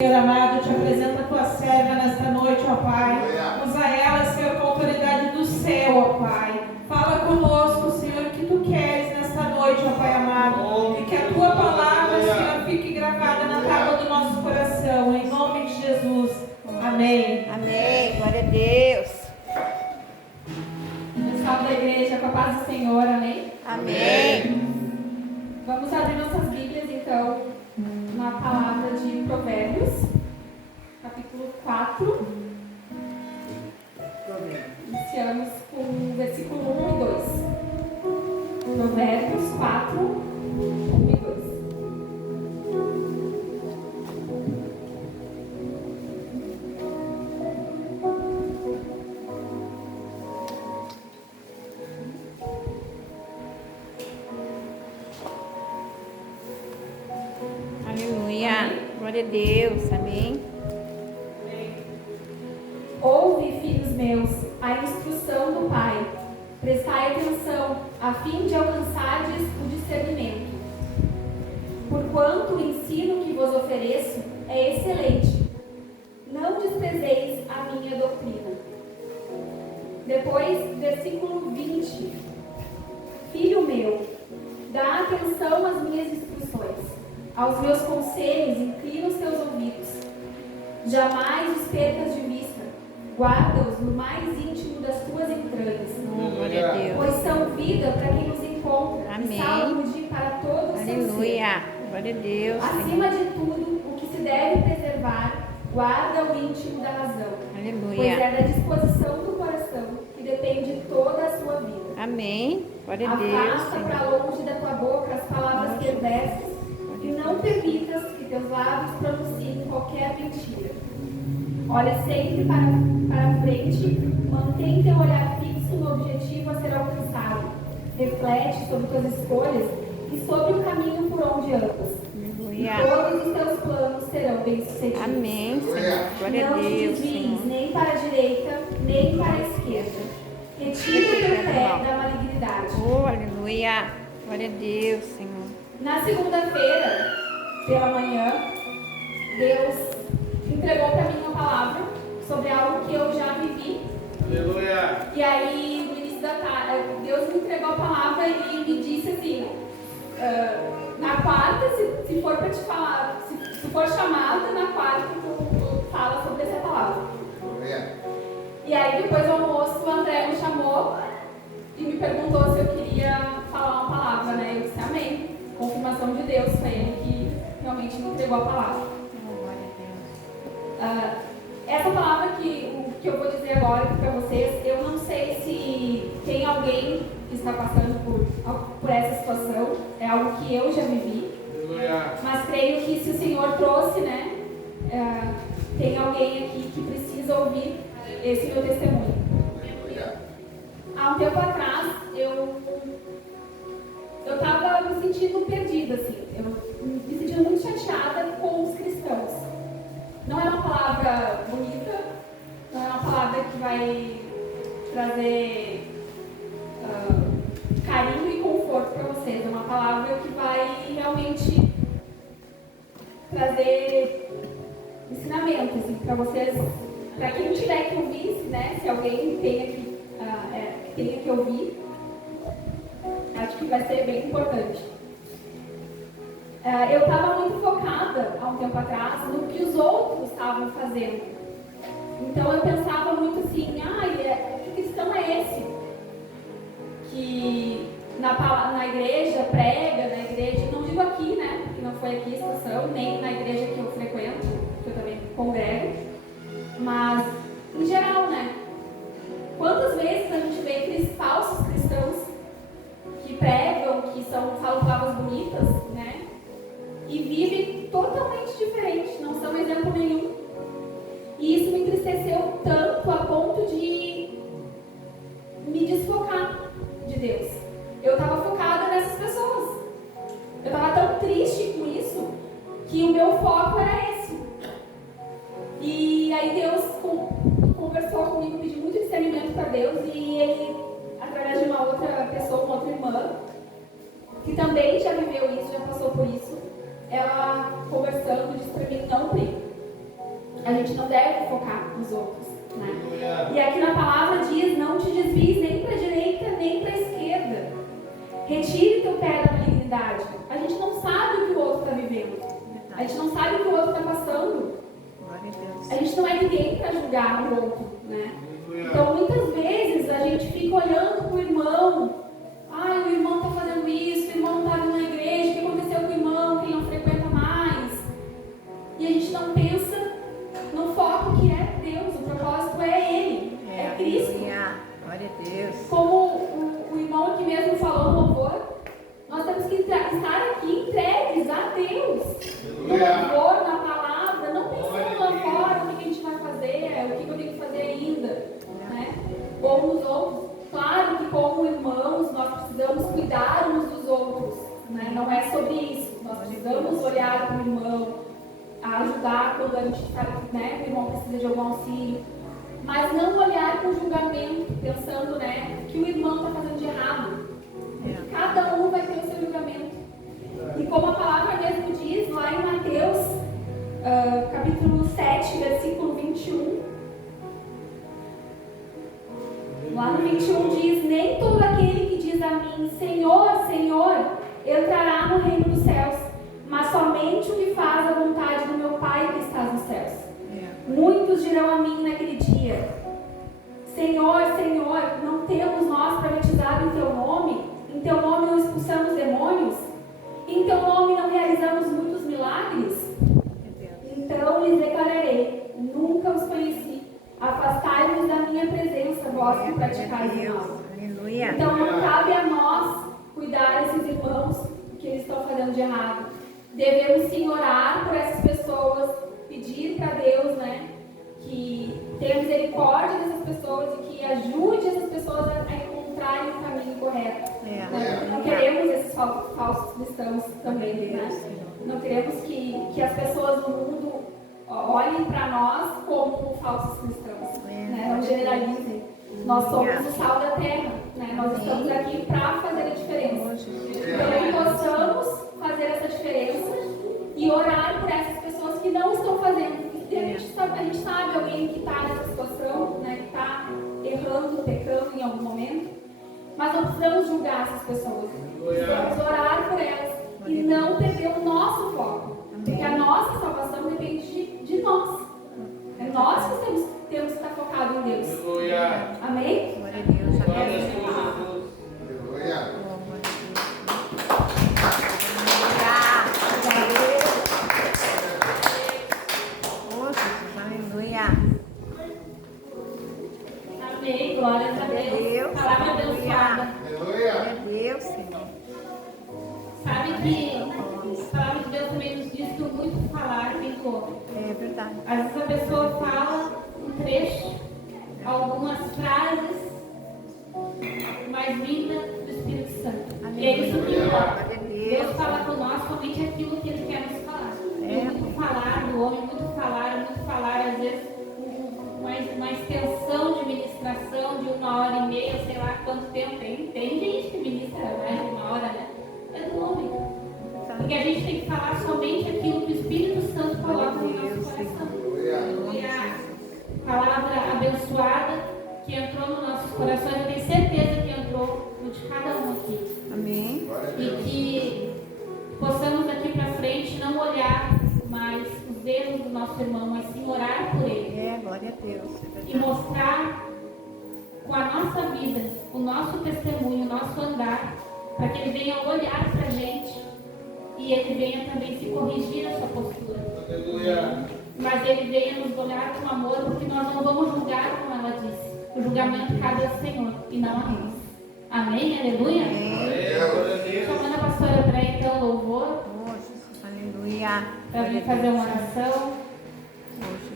Senhor amado, eu te apresento a tua serva nesta noite, ó Pai. Usa ela, Senhor, com a autoridade do céu, ó Pai. Fala conosco, Senhor, o que tu queres nesta noite, ó Pai amado. E que a tua palavra, Senhor, fique gravada na tábua do nosso coração, em nome de Jesus. Amém. Amém. Glória a Deus. Pessoal da igreja, com a paz do Senhor, amém? Amém. Vamos abrir nossas Bíblias, então, na palavra de Provérbios, capítulo 4. Iniciamos com o versículo 1 e 2. Provérbios 4, 1 e 2. Aleluia. Glória a Deus. Amém. Ouve, filhos meus, a instrução do Pai. Prestai atenção, a fim de alcançardes o discernimento. Porquanto o ensino que vos ofereço é excelente. Não desprezeis a minha doutrina. Depois, versículo 20. Filho meu, dá atenção às minhas instruções. Aos meus conselhos inclina os teus ouvidos. Jamais os percas de vista. Guarda-os no mais íntimo das tuas entranhas. Glória a Deus. Pois são vida para quem os encontra. Amém. E saúde para todo o seu ser. Aleluia. Glória a Deus. Acima de tudo, o que se deve preservar, guarda o íntimo da razão. Pois Aleluia. é da disposição do coração que depende toda a sua vida. Amém. Glória a Deus. Afasta Senhor. para longe da tua boca as palavras perversas e não permitas que teus lábios pronunciem qualquer mentira. Olha sempre para frente, mantém teu olhar fixo no objetivo a ser alcançado. Reflete sobre tuas escolhas e sobre o caminho por onde andas. E Aleluia. todos os teus planos serão bem-sucedidos. Amém, Senhor. Glória a Não te Deus, desvies Senhor. nem para a direita, nem para a esquerda. Retira o teu pé da malignidade. Oh, aleluia. Glória a Deus, Senhor. Na segunda-feira, pela manhã, Deus entregou para mim uma palavra sobre algo que eu já vivi. Aleluia. E aí, no início da tarde, Deus me entregou a palavra e me disse assim: na quarta, se for para te falar, se for chamada, na quarta tu fala sobre essa palavra. E aí, depois do almoço, o André me chamou e me perguntou se eu queria falar uma palavra, né? Eu disse amém. Confirmação de Deus, foi ele que realmente me entregou a palavra. Essa palavra que eu vou dizer agora para vocês, eu não sei se tem alguém que está passando por essa situação, é algo que eu já vivi, mas creio que se o Senhor trouxe, né, tem alguém aqui que precisa ouvir esse meu testemunho. Há um tempo atrás, eu estava me sentindo perdida, assim, eu me sentia muito chateada com os cristãos. Não é uma palavra bonita, não é uma palavra que vai trazer carinho e conforto para vocês. É uma palavra que vai realmente trazer ensinamento assim, para vocês, para quem tiver que ouvir, né? Se alguém tenha que ouvir, acho que vai ser bem importante. Eu estava muito focada, há um tempo atrás, no que os outros estavam fazendo. Então eu pensava muito assim, que cristão é esse? Que na igreja prega, na igreja, não digo aqui, né? Porque não foi aqui a estação, nem na igreja que eu frequento, que eu também congrego, mas em geral, né? Quantas vezes a gente vê aqueles falsos cristãos que pregam, que falam palavras bonitas, né? E vivem totalmente diferente, não são exemplo nenhum. E isso me entristeceu tanto a ponto de me desfocar de Deus. Eu estava focada nessas pessoas. Eu estava tão triste com isso que o meu foco era esse. E aí Deus conversou comigo, pediu muito discernimento para Deus e ele, através de uma outra pessoa, uma outra irmã, que também já viveu isso, já passou por isso, ela conversando disse para mim, não, Pri, A gente não deve focar nos outros, né? E aqui na palavra diz, não te desvies nem para a direita, nem para a esquerda. Retire teu pé da malignidade. A gente não sabe o que o outro está vivendo. A gente não sabe o que o outro está passando. A gente não é ninguém para julgar o outro, né? Então, muitas vezes, a gente fica olhando para o irmão. Ai, o irmão está fazendo isso, o irmão não está vindo na igreja, o que aconteceu com o irmão, que ele não frequenta mais? E a gente não pensa no foco que é Deus, o propósito é Ele, é Cristo. Glória a Deus. Como o irmão aqui mesmo falou no louvor, nós temos que estar aqui entregues a Deus. No louvor, na palavra, não pensando lá fora o que a gente vai fazer, o que eu tenho que fazer ainda, né? Ou nos outros. Claro que como irmãos nós precisamos cuidar uns dos outros, né? Não é sobre isso. Nós precisamos olhar para o irmão, ajudar quando a gente sabe, né, que o irmão precisa de algum auxílio. Mas não olhar com julgamento, pensando, né, que o irmão está fazendo de errado. Cada um vai ter o seu julgamento. E como a palavra mesmo diz, lá em Mateus, capítulo 7, versículo 21, lá no 21 diz, nem todo aquele que diz a mim, Senhor, Senhor, entrará no reino dos céus, mas somente o que faz a vontade do meu Pai que está nos céus. Muitos dirão a mim naquele dia, Senhor, Senhor, não temos nós profetizado em Teu nome? Em Teu nome não expulsamos demônios? Em Teu nome não realizamos muitos milagres? Então lhes declararei, nunca os conheci. Afastai-vos da minha presença, vós que praticais o mal. Então não cabe a nós cuidar desses irmãos que eles estão fazendo de errado. Devemos sim orar por essas pessoas, pedir para Deus, né, que tenha misericórdia dessas pessoas e que ajude essas pessoas a encontrarem o caminho correto. Não queremos esses falsos cristãos também, né? Não queremos que as pessoas no mundo olhem para nós como falsos cristãos, né? Não generalizem. Nós somos o sal da terra, né? Nós estamos aqui para fazer a diferença. Então, que possamos fazer essa diferença e orar por essas pessoas que não estão fazendo. A gente sabe alguém que está nessa situação, né? Que está errando, pecando em algum momento, mas não precisamos julgar essas pessoas. Precisamos orar por elas e não perder o nosso foco, porque a nossa salvação depende de nós. É nós que temos que estar focados em Deus. Amém? Glória a Deus. Amém. Glória a Deus. Palavra abençoada. Glória a Deus, Senhor. Sabe que a palavra de Deus também nos diz que o muito falar tem pouco. É verdade. Às vezes a pessoa fala um trecho, algumas frases, mas vinda do Espírito Santo. E é isso que importa. Deus fala com nós somente aquilo que Ele quer nos falar. Muito falar do homem, muito falar, às vezes uma extensão de ministração de 1h30, sei lá quanto tempo tem. Tem gente que ministra mais de 1 hora, né? É do homem. Porque a gente tem que falar somente aquilo que o Espírito Santo coloca no nosso coração. E a palavra abençoada que entrou nos nossos corações, eu tenho certeza que entrou no de cada um aqui. Amém. E que possamos daqui para frente não olhar mais os erros do nosso irmão, mas sim orar por ele. Glória a Deus. E mostrar com a nossa vida, o nosso testemunho, o nosso andar, para que ele venha olhar para a gente e ele venha também se corrigir a sua postura. Mas ele venha nos olhar com amor, porque nós não vamos julgar, como ela disse. O julgamento cabe ao Senhor e não a nós. Amém? Aleluia? Amém. Chamando a pastora para então louvor. Oh, Jesus, aleluia. Para vir fazer uma oração. Oh,